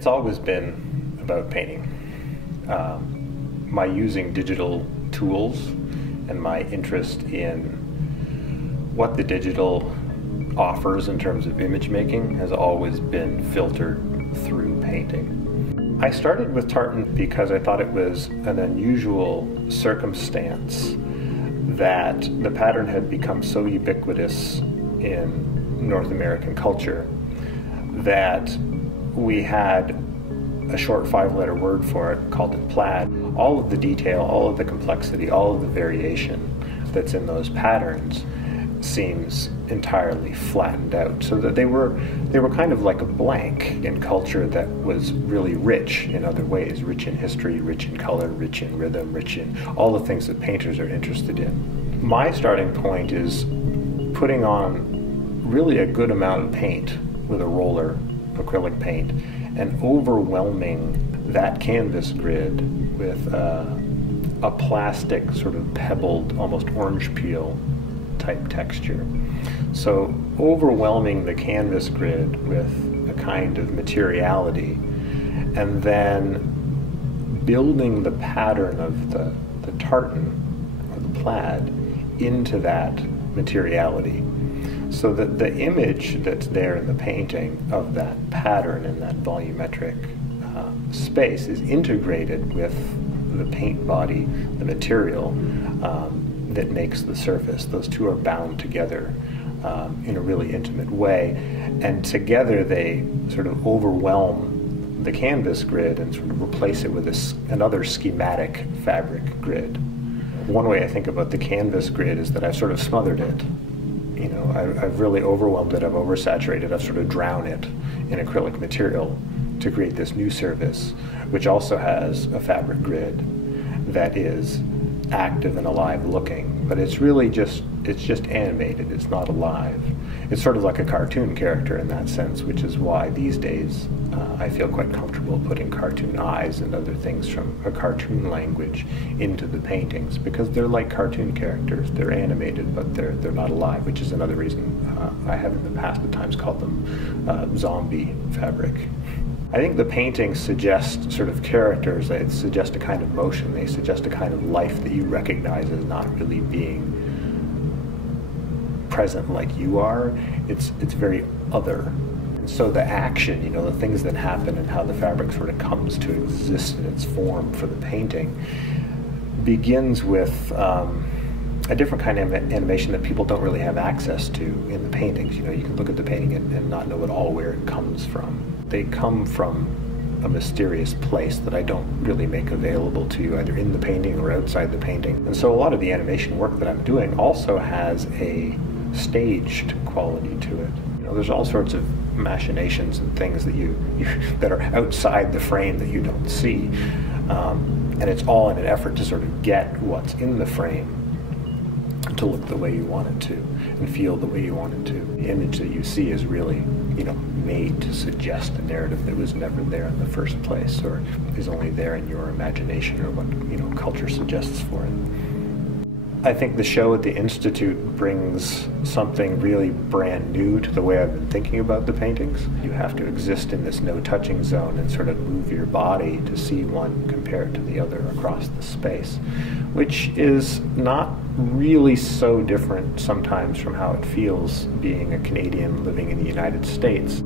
It's always been about painting. My using digital tools and my interest in what the digital offers in terms of image making has always been filtered through painting. I started with tartan because I thought it was an unusual circumstance that the pattern had become so ubiquitous in North American culture that we had a short 5-letter word for it, called it plaid. All of the detail, all of the complexity, all of the variation that's in those patterns seems entirely flattened out, so that they were kind of like a blank in culture that was really rich in other ways, rich in history, rich in color, rich in rhythm, rich in all the things that painters are interested in. My starting point is putting on really a good amount of paint with a roller, acrylic paint, and overwhelming that canvas grid with a plastic sort of pebbled, almost orange peel type texture. So overwhelming the canvas grid with a kind of materiality, and then building the pattern of the tartan or the plaid into that materiality, so that the image that's there in the painting of that pattern in that volumetric space is integrated with the paint body, the material that makes the surface. Those two are bound together in a really intimate way, and together they sort of overwhelm the canvas grid and sort of replace it with another schematic fabric grid. One way I think about the canvas grid is that I've sort of smothered it. You know, I've really overwhelmed it, I've oversaturated, I've sort of drowned it in acrylic material to create this new surface, which also has a fabric grid that is active and alive looking, but it's really just animated, it's not alive. It's sort of like a cartoon character in that sense, which is why these days I feel quite comfortable putting cartoon eyes and other things from a cartoon language into the paintings, because they're like cartoon characters. They're animated, but they're not alive, which is another reason I have in the past at times called them zombie fabric. I think the paintings suggest sort of characters, they suggest a kind of motion, they suggest a kind of life that you recognize as not really being present like you are. It's very other. And so the action, you know, the things that happen and how the fabric sort of comes to exist in its form for the painting begins with a different kind of animation that people don't really have access to in the paintings. You know, you can look at the painting and not know at all where it comes from. They come from a mysterious place that I don't really make available to you, either in the painting or outside the painting. And so a lot of the animation work that I'm doing also has a staged quality to it. You know, there's all sorts of machinations and things that that are outside the frame that you don't see. And it's all in an effort to sort of get what's in the frame to look the way you want it to and feel the way you want it to. The image that you see is really, you know, made to suggest a narrative that was never there in the first place, or is only there in your imagination, or what, you know, culture suggests for it. I think the show at the Institute brings something really brand new to the way I've been thinking about the paintings. You have to exist in this no-touching zone and sort of move your body to see one compared to the other across the space, which is not really so different sometimes from how it feels being a Canadian living in the United States.